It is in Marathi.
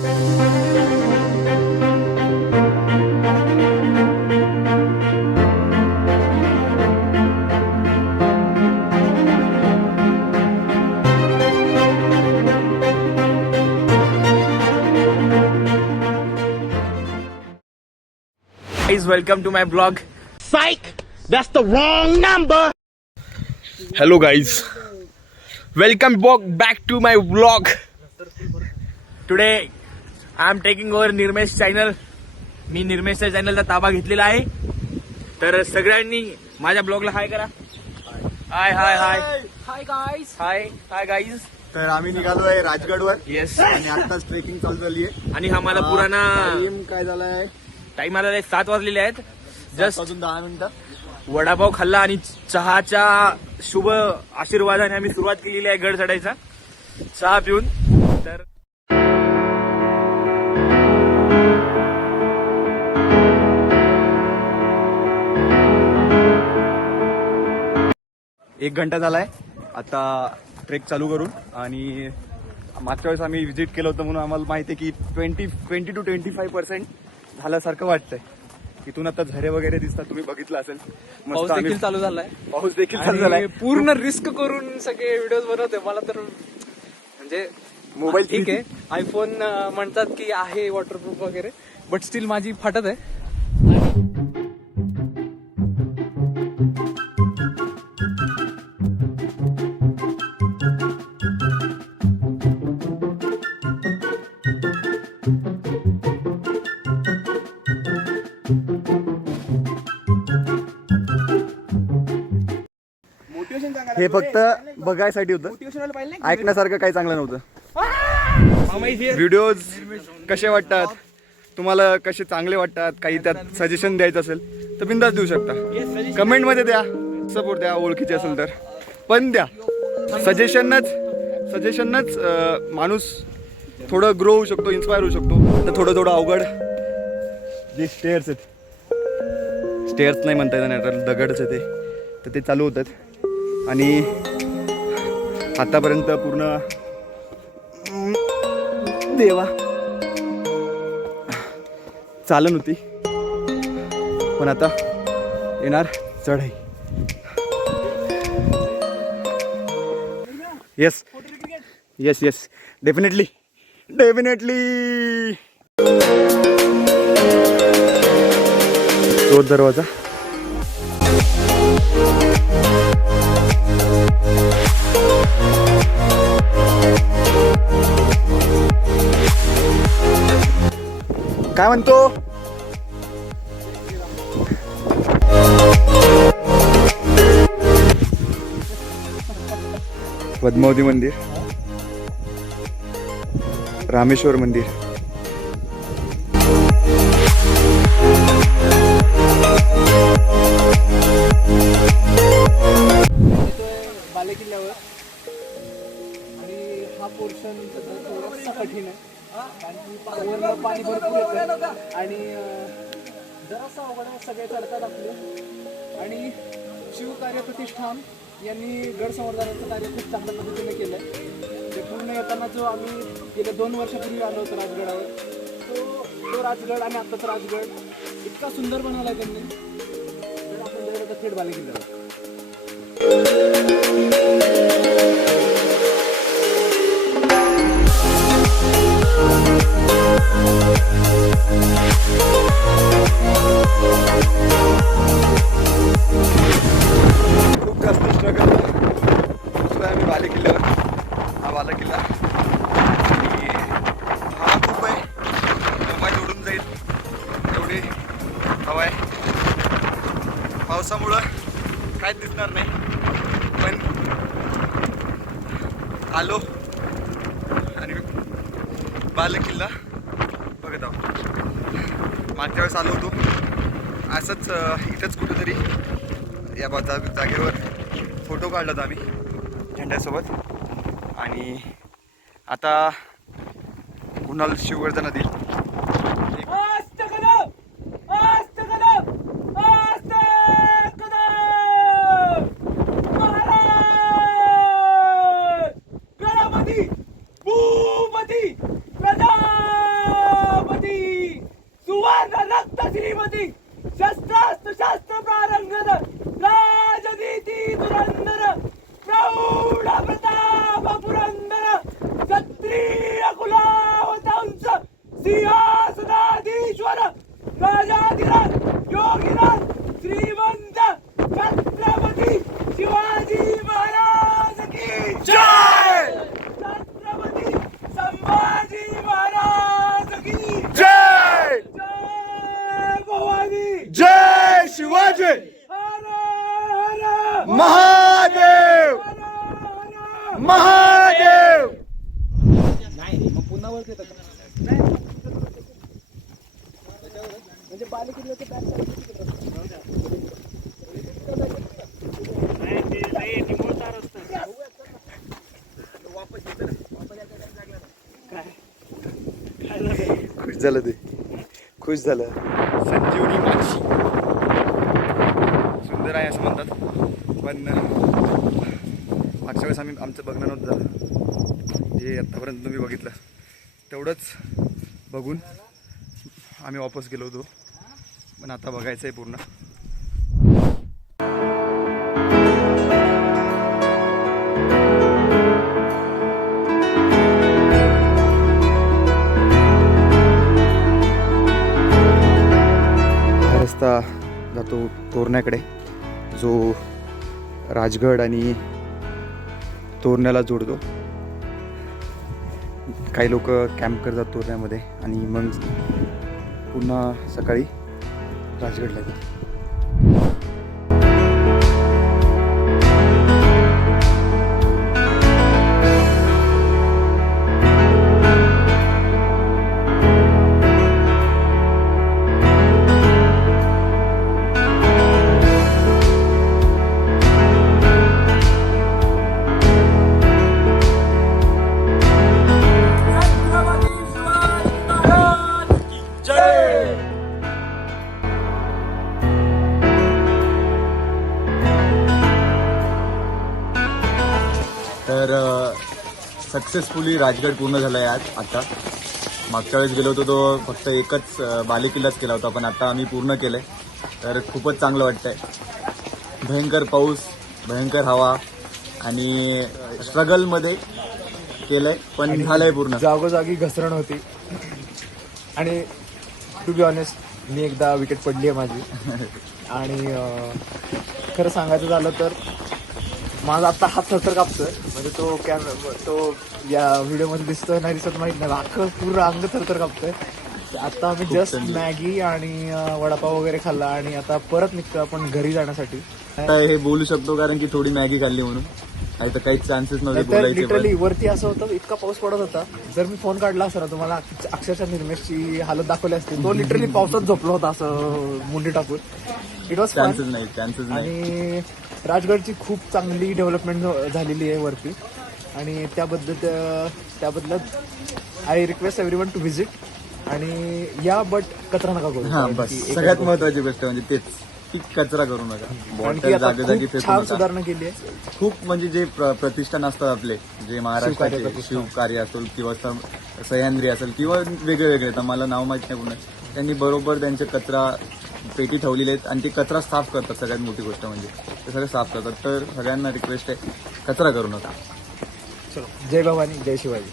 Guys, welcome to my vlog. Psych! That's the wrong number! Hello guys, welcome back to my vlog. Today I am taking over Nirmesh channel. मी निर्मेशच्या चॅनलचा ताबा घेतलेला आहे. तर सगळ्यांनी माझ्या ब्लॉगला हाय करा. हाय हाय हाय Hi guys! हाय हाय गाईज. तर आम्ही निघालो आहे राजगडवर येस. आणि आताच ट्रेकिंग चालू झाली आहे. आणि हा मला पुराणा टाइम काय झालाय? टाइम आलेला 7 वाजलेले आहेत. जस्ट अजून 10 मिनिटं. वडापाव खाल्ला आणि चहाच्या शुभ आशीर्वादाने आम्ही सुरुवात केलेली आहे गड चढायचा. चहा पिऊन. तर एक घंटा झालाय आता ट्रेक चालू करून. आणि मागच्या वेळेस आम्ही व्हिजिट केलं होतं म्हणून आम्हाला माहिती आहे की 20 to 25% झाल्यासारखं वाटतंय. इथून आता झरे वगैरे दिसतात, तुम्ही बघितलं असेल. पाऊस देखील चालू झालाय. पाऊस देखील चालू झालाय. पूर्ण रिस्क करून सगळे व्हिडिओ बनवते. मला तर म्हणजे मोबाईल ठीक आहे, आयफोन म्हणतात की आहे वॉटरप्रूफ वगैरे, बट स्टील माझी फाटत आहे. हे फक्त बघायसाठी होतं, ऐकण्यासारखं काही चांगलं नव्हतं. व्हिडिओज कसे वाटतात तुम्हाला, कसे चांगले वाटतात, काही त्यात सजेशन द्यायचं असेल तर बिंदास देऊ शकता. कमेंट मध्ये द्या, सपोर्ट द्या, ओळखीचे असेल तर पण द्या. सजेशनच माणूस थोडं ग्रो होऊ शकतो, इन्स्पायर होऊ शकतो. तर थोडं अवघड जे स्टेअर्स आहेत, स्टेअर्स नाही म्हणता येणार, दगडच आहे ते, तर ते चालू होतात. आणि आतापर्यंत पूर्ण देवा चालन होती, पण आता येणार चढाई. Yes yes yes, definitely. तो दरवाजा काय म्हणतो? पद्मावती मंदिर, रामेश्वर मंदिर. बालेकिल्ल्यावर. आणि हा पोर्शन थोडासा कठीण आहे, कारण की वरनं पाणी भरपूर येतं आणि जरासा अवघड आहे. सगळे चढतात आपले. आणि शिवकार्य प्रतिष्ठान यांनी गड संवर्धनाचं कार्य खूप चांगल्या पद्धतीने केलं आहे. ते पूर्ण येताना जो आम्ही गेल्या 2 वर्षापूर्वी आलो होतो राजगडावर, तो राजगड आणि आत्ताचा राजगड इतका सुंदर बनवला आहे त्यांनी. तर आपण जायला तर थेट बालेकिल्ल्यावर. खूप जास्त स्ट्रगल आम्ही बालेकिल्ल्यावर. हा बालेकिल्ला हवा खूप आहे, मोबाईल उडून जाईल एवढी हवा आहे. पावसामुळं काहीच दिसणार नाही, पण आलो आणि बालेकिल्ला बघत आहोत. मागच्या वेळेस आलो होतो असंच इथंच कुठेतरी या जागेवर फोटो काढला होता आम्ही झेंड्यासोबत. आणि आता कुणाल शिवगडचा नदी श्रीमती शस्त्रास्त्र शास्त्र प्रारंगद राजनीती धुरंधर प्रौढ प्रताप पुरंदर क्षत्रिय कुलावतांच सिंहासनाधीश्वर राजाधिराज योगीराज श्रीमंत छत्रपती शिवाजी महाराज की जय. छत्रपती संभाजी महाराज की जय जय. भवानी जय शिवाजी हर हर महादेव हर हर. महादेव. म्हणजे बालेकिल्ल्याचं बॅक साईड खुश झालं ते खुश झालं. संजीवनी माक्षी सुंदर आहे असं म्हणतात, पण मागच्या वेळेस आम्ही आमचं बघणं नव्हतं झालं. जे आत्तापर्यंत तुम्ही बघितलं तेवढंच बघून आम्ही वापस गेलो होतो, पण आता बघायचं आहे पूर्ण. हा रस्ता जातो तोरण्याकडे, जो राजगड आणि तोरण्याला जोडतो. काही लोक कॅम्प करतात तोरण्यामध्ये आणि मग पुन्हा सकाळी राजगडला येतात. तर सक्सेसफुली राजगड पूर्ण झाला आहे आज. आता मागच्या वेळेस गेलो होतो तो फक्त एकच बालेकिल्लाच केला होता, पण आता आम्ही पूर्ण केलं आहे. तर खूपच चांगलं वाटतंय. भयंकर पाऊस, भयंकर हवा आणि स्ट्रगलमध्ये केलंय, पण झालंय पूर्ण. जागोजागी घसरण होती आणि टू बी ऑनेस्ट मी एकदा विकेट पडली आहे माझी. आणि खरं सांगायचं झालं तर माझा आता हात थरथर कापतोय. म्हणजे तो या व्हिडिओमध्ये दिसतोय नाही दिसत माहित नाही, अख्खं पूर्ण अंग थरथर कापतोय. आता आम्ही जस्ट मॅगी आणि वडापाव वगैरे खाल्ला आणि आता परत निघतो आपण घरी जाण्यासाठी. आता हे बोलू शकतो कारण की थोडी मॅगी खाल्ली म्हणून, नाही तर काहीच चान्सेस नव्हते बोलायचे. लिटरली वरती असं होतं, इतका पाऊस पडत होता. जर मी फोन काढला असता ना तुम्हाला अक्षरशः निर्मेशची हालत दाखवली असती. तो लिटरली पावसात झोपला होता असं मुंडी टाकून. इट वॉज चान्सेस नाही. आणि राजगडची खूप चांगली डेव्हलपमेंट झालेली आहे वरती आणि त्याबद्दल I request everyone to visit. आणि या बट कचरा नका करू. हा बस सगळ्यात महत्वाची गोष्ट म्हणजे तेच की कचरा करू नका. बॉटल जागोजागी फेकू छान नका. सुधारणा केली आहे. खूप म्हणजे जे प्रतिष्ठान असतात आपले, जे महाराष्ट्राचे शिवकार्य असेल किंवा सह्याद्री असेल किंवा वेगळे तर मला नाव माहित नाही पुन्हा, त्यांनी बरोबर त्यांचे कचरा पेटी ठेवलेली आहेत आणि ते कचरा साफ करतात. सगळ्यात मोठी गोष्ट म्हणजे ते सगळं साफ करतात. तर सगळ्यांना रिक्वेस्ट आहे, कचरा करू नका. चलो, जय भवानी, जय शिवाजी.